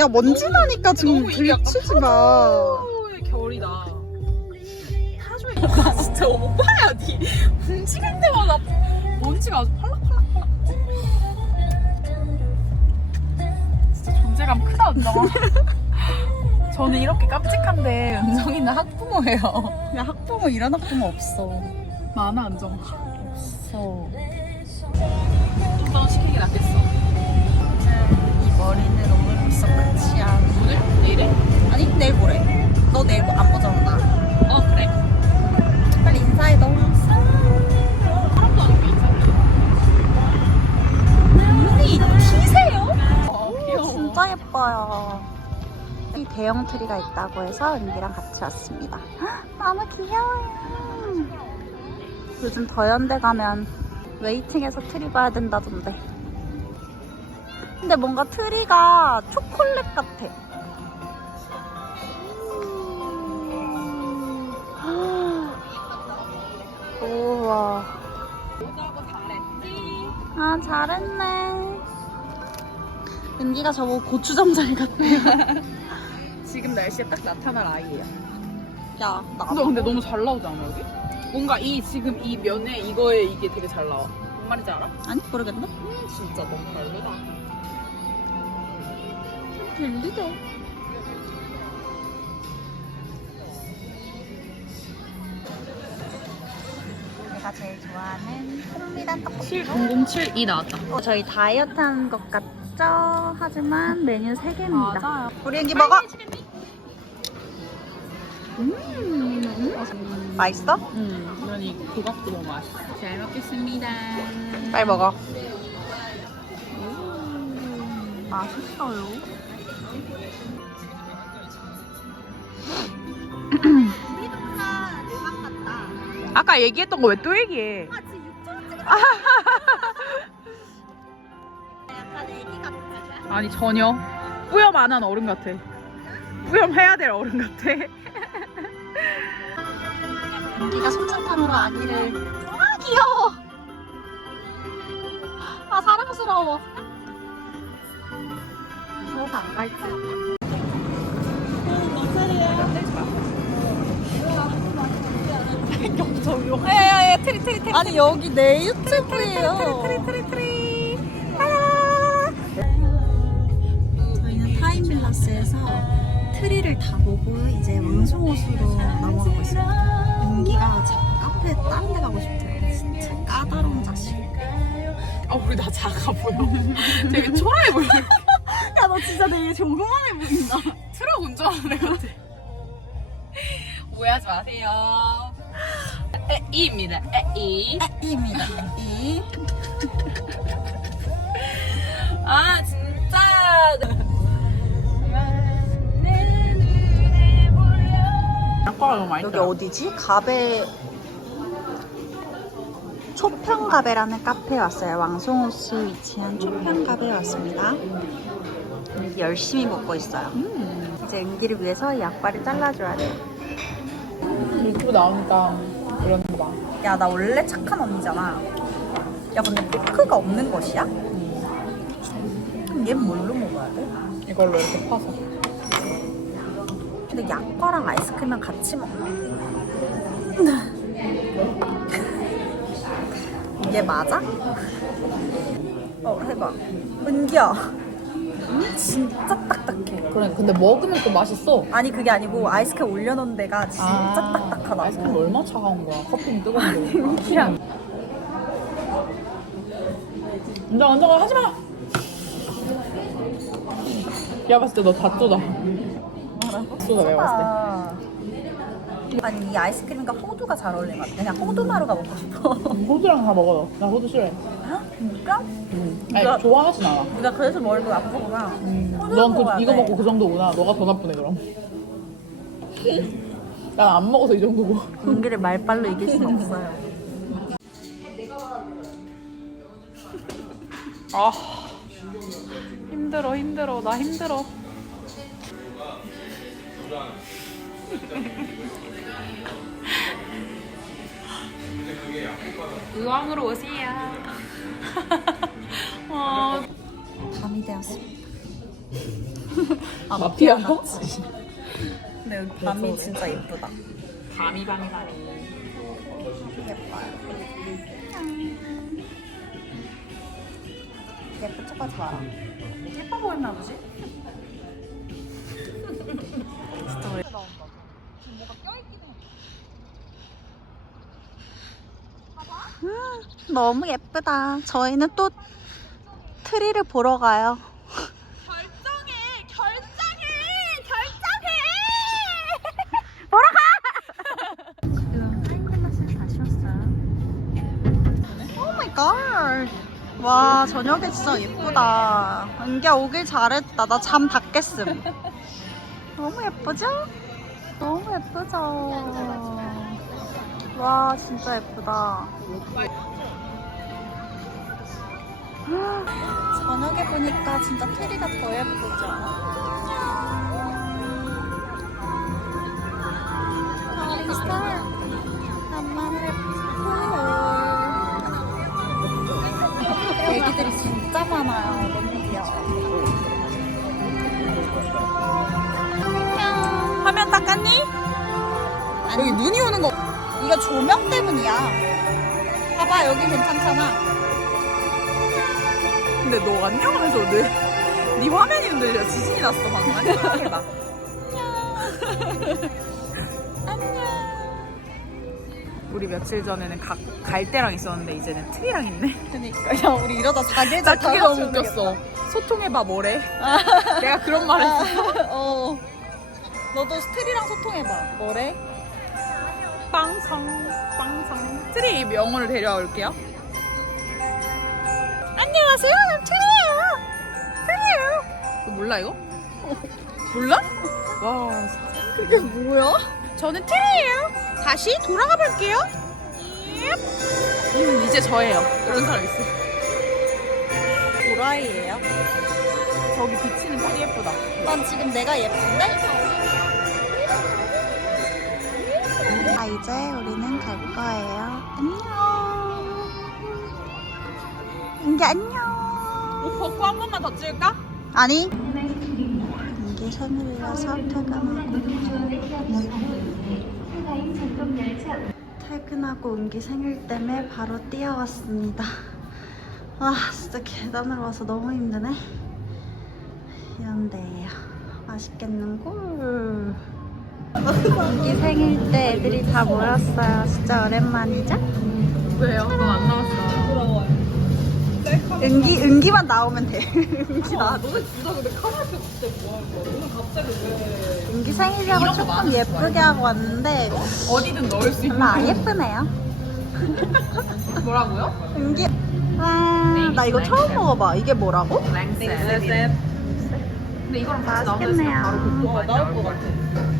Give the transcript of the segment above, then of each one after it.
야 먼지 나니까 지금 너무 이게 약간 들이치지 마. 의 결이다. 하조이가 진짜 오빠야 니 움직일 때마다 먼지가 아주 팔락팔락팔락. 진짜 존재감 크다 은정아. 저는 이렇게 깜찍한데 은정이는 학부모예요. 야 학부모 이런 학부모 없어. 많아 은정. 없어. 좀더 시키기 낫겠어. 이 머리는 트리가 있다고 해서 은기랑 같이 왔습니다. 헉, 너무 귀여워요. 요즘 더현대 가면 웨이팅해서 트리 봐야 된다던데. 근데 뭔가 트리가 초콜릿 같아. 음. 우와. 아, 잘했네. 은기가 저보고 고추잠자리 같대요. 지금 날씨에 딱 나타날 아이예요. 야, 나. 근데, 근데 너무 잘 나오지 않아 여기? 뭔가 이 지금 이 면에 이거에 이게 되게 잘 나와. 뭔 말인지 알아? 아니, 모르겠네. 음, 진짜 너무 다르다. 들리대. 내가 제일 좋아하는 콩미란 떡볶이. 7072 나왔다. 어, 저희 다이어트 하는 것 같죠? 하지만 메뉴 3개입니다. 맞아요. 우리 은기 먹어. 음, 맛있어? 음, 면이 고각도 너무 맛있어. 잘 먹겠습니다. 빨리 먹어. 맛있어요. 아까 얘기했던 거 왜 또 얘기해? 아니 전혀 뿌염 안 한 어른 같아. 뿌염 해야 될 어른 같아. 은기가 솜사탕으로 아기를. 아, 귀여워. 아, 사랑스러워. 무서워서 안갈 듯. 야야야 트리 트리 트리. 아니 여기 내 유튜브예요. 트리 트리 트리. 저희는 타임빌라스에서 트리를 다 보고 이제 왕송호수로 넘어가고 있어요. 윤기가 자- 카페 다른 데 가고 싶대요. 진짜 까다로운 자식. 아 우리 나 작아 보여. 되게 초라해 보여. 야 너 진짜 되게 조그만해 보인다. 트럭 운전하는 애 같아. 오해하지 마세요. 에이입니다. 에이. 이입니다. 이. 아 진짜. 아까가 너무 여기 어디지? 가베 초평가베라는 카페에 왔어요. 왕송호수 위치한 초평가베에 왔습니다. 열심히 먹고 있어요. 음. 이제 은기를 위해서 이 약발을 잘라줘야 돼요. 유튜브 나오니까 이런 거 봐. 야, 나 원래 착한 언니잖아. 야, 근데 포크가 없는 것이야? 그럼 얘 뭘로 먹어야 돼? 이걸로 이렇게 파서. 근데 약과랑 아이스크림이랑 같이 먹나? 이게 맞아? 어, 해봐. 은기야. 진짜 딱딱해. 그래, 근데 먹으면 또 맛있어. 아니, 그게 아니고 아이스크림 올려놓은 데가 진짜 딱딱하다. 아이스크림 얼마나 차가운 거야? 커피는 뜨거운데. 은기야. 안정, 안정, 하지 마! 야, 봤을 때 너다쏟 아. 쏟아, 내가 봤을 때. 아. 아니, 이 아이스크림과 호두가 잘 어울리는 것 같아. 그냥 호두 마루가 먹고 싶어. 호두랑 다 먹어. 나 호두 싫어해. 진짜? 응. 아니, 나- 좋아하진 않아. 네가 그래서 머리가 아프구나. 호두 넌 먹어야 그, 이거 돼. 먹고 그 정도구나. 너가 더 나쁘네, 그럼. 난 안 먹어서 이 정도고. 은기를 말빨로 이길 수는 없어요. 아. 힘들어, 힘들어. 나 힘들어. 의왕으로 오세요. 어, 밤이 되었습니다. 아, 마피아? 같이. 근데 여기 밤이 진짜 예쁘다. 밤이 밤이 밤이. 예뻐요. 예쁜 척하지 마라. 예뻐 보였나 보지? 왜? 음, 너무 예쁘다. 저희는 또 트리를 보러 가요. 결정해, 결정해, 결정해. 지금 타임클래스를 다시 왔어요. 오 마이 갓. 와, 저녁에 진짜 예쁘다. 은기야 오길 잘했다. 나 잠 다 깼음. 너무 예쁘죠? 너무 예쁘죠? 와, 진짜 예쁘다. 저녁에 보니까 진짜 트리가 더 예쁘죠? 아, 스타일. 엄마는 예뻐요. 애기들이 진짜 많아요. 너무 귀여워. 안녕. 화면 닦았니? 여기 눈이 오는 거. 이거 조명 때문이야. 봐봐, 여기 괜찮잖아. 근데 너 안녕 하면서 내, 네 화면이 흔들려. 지진이 났어 방금. 안녕하다. 우리 며칠 전에는 각, 갈대랑 있었는데 이제는 트리랑 있네. 그니까. 야, 우리 이러다 자기 나 그게 너무 웃겼어. 소통해봐 뭐래? 내가 그런 말 했어. 어. 너도 스트리랑 소통해봐. 뭐래? 빵상 빵상. 트리 명호를 데려올게요. 안녕하세요, 트리예요. 트리예요. 몰라 이거? 몰라? 와 그게 뭐야? 저는 트리예요. 다시 돌아가 볼게요. 음, 이제 저예요. 이런 사람 있어. 도라이예요? 저기 비치는 트리 예쁘다. 난 지금 내가 예쁜데? 아 이제 우리는 갈 거예요. 안녕. 인기 안녕. 옷 벗고 한 번만 더 찍을까? 아니. 인기 생일이라서 퇴근하고. 퇴근하고 은기 생일 때문에 바로 뛰어왔습니다. 와 진짜 계단을 와서 너무 힘드네. 이런데요. 맛있겠는걸. 은기 생일 때 애들이 다 모였어요. 진짜 오랜만이죠? 왜요? 넌안 나왔어. 부러워요. 은기 은기만 나오면 돼. 은기 나. 너네 둘다 근데 카메라 켰을 때뭐 하는 거야? 오늘 갑자기 왜 은기 생일이라고 조금 예쁘게 하고 왔는데 어디든 넣을 수 있는 안 예쁘네요. 뭐라고요? 은기. 와, 나 이거 처음 먹어봐. 이게 뭐라고? 랭셋. 근데 이거랑 같이 나오면. 바로 볶음 나올 것 같아.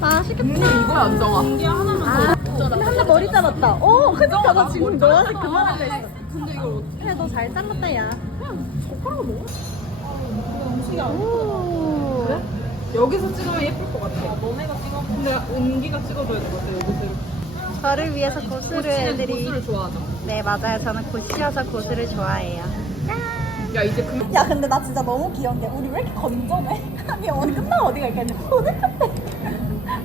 맛있겠다. 근데 이거야 안 정아. 이게 하나만 아, 근데 한번 머리 잘랐다. 오, 그니까 나 지금 너한테 그말 하려 했어. 근데 이걸 그래, 너 잘 잘랐다, 야. 젓가락으로 먹어? 음식이 안 오. 그래? 여기서 찍으면 예쁠 것 같아. 너네가 찍어. 근데 은기가 찍어줘야 될 것 같아. 여기서. 저를 위해서 고수를 애들이. 고수를 좋아하죠. 네, 맞아요. 저는 고수여서 고수를 좋아해요. 야 이제 그 야, 근데 나 진짜 너무 귀여운 게 우리 왜 이렇게 건전해? 아니, 오늘 끝나고 어디 갈겠냐? 오늘 카페.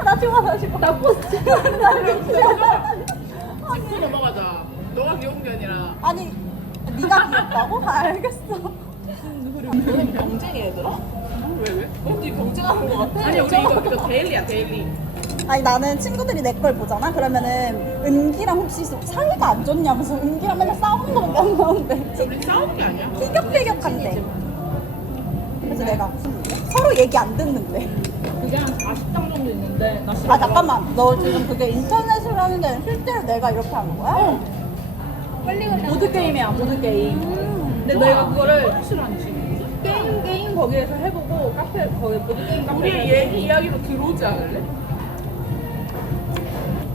나 좋아, 나 좋아. 나. 나왜 짚고 넘어가자. 너가 귀여운 게 아니라. 아니, 네가 귀엽다고? 아, 알겠어. 너네 경쟁해 얘들아? 왜 왜? 어디 경쟁하는 거 같아? 아니 우리 이거 이거 데일리야 데일리. 아니 나는 친구들이 내 걸 보잖아. 그러면은 은기랑 혹시 사이가 안 좋냐면서 은기랑 맨날 싸우는 거밖에 안 나오는데 우리 싸우는 게 아니야. 티격태격한데. 그래서 내가 서로 얘기 안 듣는데. 그게 한 40장 정도 있는데 나아 잠깐만, 너 지금 그게 인터넷으로 하는 게 아니라 실제로 내가 이렇게 하는 거야? 보드 게임이야 보드 게임. 근데 내가 그거를 확실한 지. 게임 게임 거기에서 해보고 카페 거기 보드 게임 카페. 우리 얘기 이야기로 들어오지 않을래?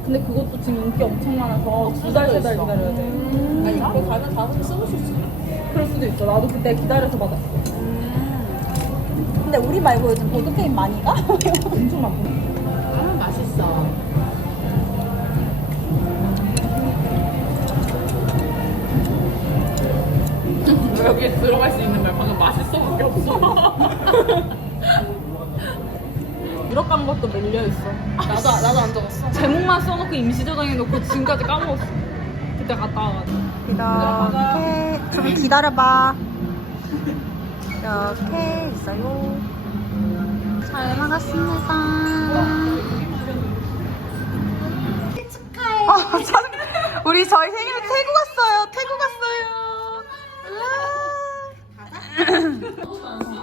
근데 그것도 지금 인기 엄청 많아서 두 달 세 달 기다려야 돼. 아니 그거 가면 다음 쓰고 싶지. 그럴 수도 있어. 나도 그때 기다려서 받았어. 근데 우리 말고 요즘 보드 게임 많이 가? 엄청 많고. 아 맛있어. 음. 여기에 들어갈 수 있는 걸 방금 맛있어밖에 없어. 유럽 간 것도 밀려 있어. 나도 나도 안 적었어. 제목만 써놓고 임시 저장해놓고 지금까지 까먹었어. 그때 갔다 와가지고. 이렇게 좀 기다려봐. 이렇게 있어요. 잘 먹었습니다. 축하해. 어, 참, 우리 저희 생일에 태국 왔어요. 태국 왔어요.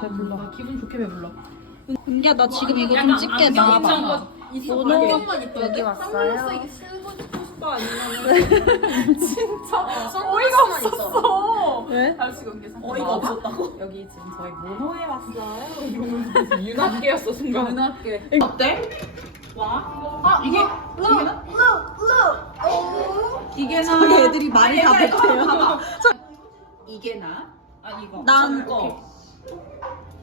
배불러. 기분 좋게 배불러. 은기야 나 지금 이거 좀 찍게 나. 오늘 여기 왔어요. 거 아니면 진짜 어, 어이가 없었어. 왜? 알수 없게 어이가 어. 없었다고? 여기 지금 저희 모노에 왔어요. 윤학계였어 순간. 윤학계. 어때? 와. 아 이게 루루루 이게 나. 저희 애들이 말이 다 못해요. 이게 나? 아 이거. 난 거.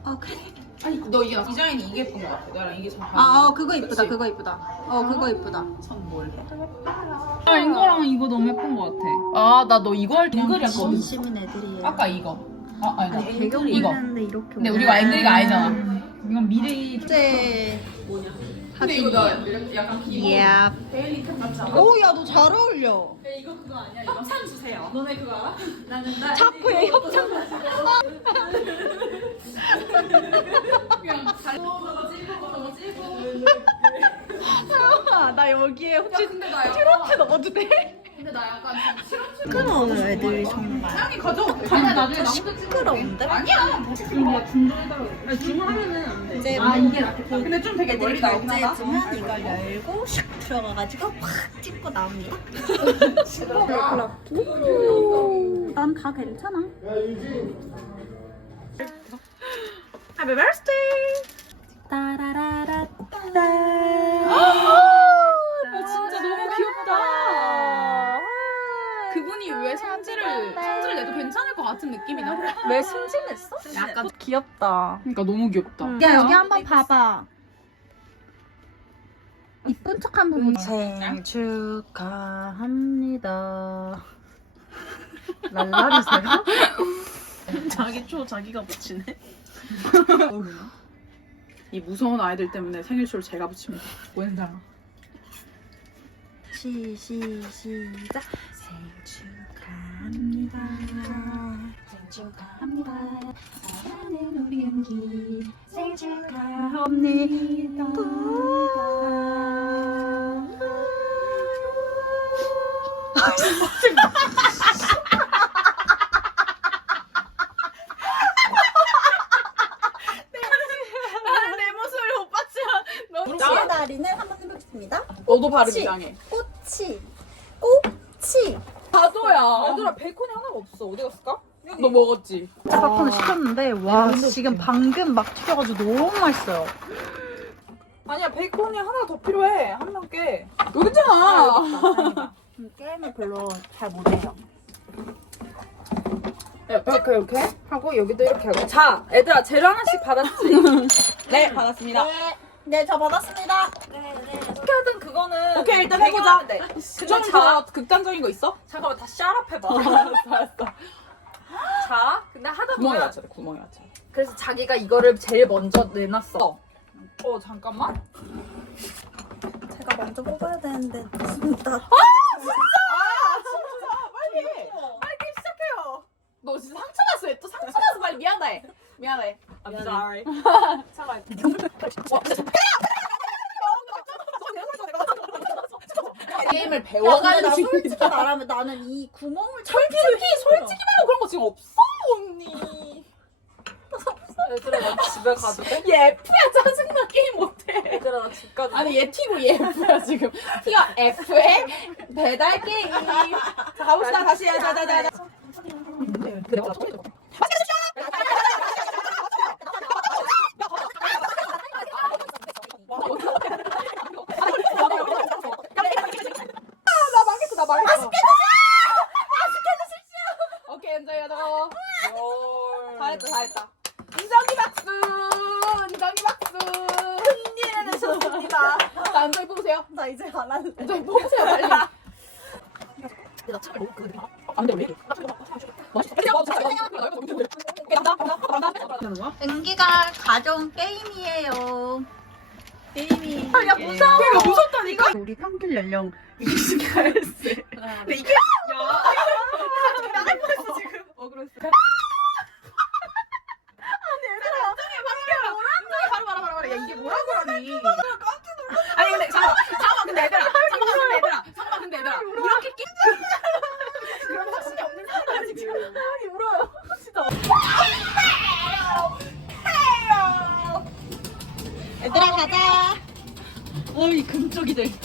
어 그래. 아니 너 이게 디자인이 이게 예쁜 거 같아. 나랑 이게 참. 아, 어 그거 이쁘다. 그거 이쁘다. 어 그거 이쁘다. 선뭘 아 이거랑 이거 너무 예쁜 거 같아. 아 나 너 이거 할때 앵글이 아까 진심은 애들이에요. 아까 이거. 아 아니다. 아니, 이거 아, 있는데 이렇게. 근데 우리가 앵글이가 아니잖아. 이건 미래의 제 뭐냐? 근데 이거 나 약간 비보 예. 데일리템 같지 않아? 오야 너 잘 어울려. 야, 이거 그거 아니야? 이거 협찬 주세요. 너네 그거 알아? 나는 나 자꾸 얘 협찬. 아, 나 여기에 혹시 트로트 넣어도 돼? 근데 나 약간 좀 싫어 시끄러운 애들이 정말. 사랑이 가져. 아니야 나중에 나 혼자 찍어 시끄러운데? 아니야. 뭐 이제 아 이게 그 근데 좀 되게 애들이 멀리 나오긴 하다 결제했지만 이걸 열고 샥 들어가가지고 팍 찍고 나옵니다. 아, 난다 괜찮아. Happy birthday! 따라라라 아, 진짜 너무 귀엽다. 그분이 왜 성질을 성질 내도 괜찮을 것 같은 느낌이 나. 왜 승진했어? 약간 귀엽다. 그러니까 너무 귀엽다. 음. 야 여기 한번 봐봐. 이쁜 척 한번 음. 보자. 네. 생일 축하합니다. 랄라리세요? 자기 초 자기가 붙이네. 이 무서운 아이들 때문에 생일 초를 제가 붙입니다. 웬장. 시, 시, 시작. 생일 축하합니다. 생일 축하합니다. 사랑하는 우리 연기. 생일 축하합니다. 아, 바르기 당해. 꼬치. 꼬치. 다도야. 얘들아 베이컨이 하나가 없어. 어디 갔을까? 너 먹었지? 짜파콘을 아. 시켰는데 와 지금 방금 막 튀겨가지고 너무 맛있어요. 아니야 베이컨이 하나 더 필요해. 한 명 깨. 여기 있잖아. 게임을 별로 잘 못해요. 이렇게 이렇게 하고 여기도 이렇게 하고. 자, 얘들아 재료 하나씩 받았지? 네 받았습니다. 네, 네, 받았습니다. 오케이 일단 해보자. 네. 아, 좀더 자, 극단적인 거 있어? 잠깐만 다 샤랍 해봐. 어, 알았어 자, 근데 하다 구멍이 보면 맞춰야 구멍이 맞춰야 그래서 자기가 이거를 제일 먼저 내놨어. 어, 어 잠깐만. 제가 먼저 뽑아야 되는데 나 아, 아, 빨리 빨리 너 진짜 상처났어 또 상처났어 빨리 미안해 미안해 I'm sorry. 잠깐만. 게임을 배워가야 나 솔직히 말하면 나는 이 구멍을 솔직히 솔직히 말하면 그런 거 지금 없어 언니. 얘들아 나 집에 가도 돼? 얘 F야 짜증나 게임 못해. 얘들아 나 집 가도 돼? 아니 얘 T고 얘 F야 지금. T가 F의 배달 게임. 가봅시다 다시 자자자자. 나 참을 너무 그거 느낌 알아? 어, 안 돼, 왜 이래? 나 참을 너무 아파. 맛있어. 빨리 먹어, 잘해. 야, 나, 나, 나, 나, 나. 은기가 가져온 게임이에요. 게임이. 아, 야, 무서워. 야, 무섭다니까? 우리 평균 연령 20가였어. 근데 이게. 야. 나갈 뻔했어, 지금. 어, 그랬어. 아! 아니, 얘들아. 바로 말아, 바로 말아. 야, 이게 뭐라 그러니. 어이 금쪽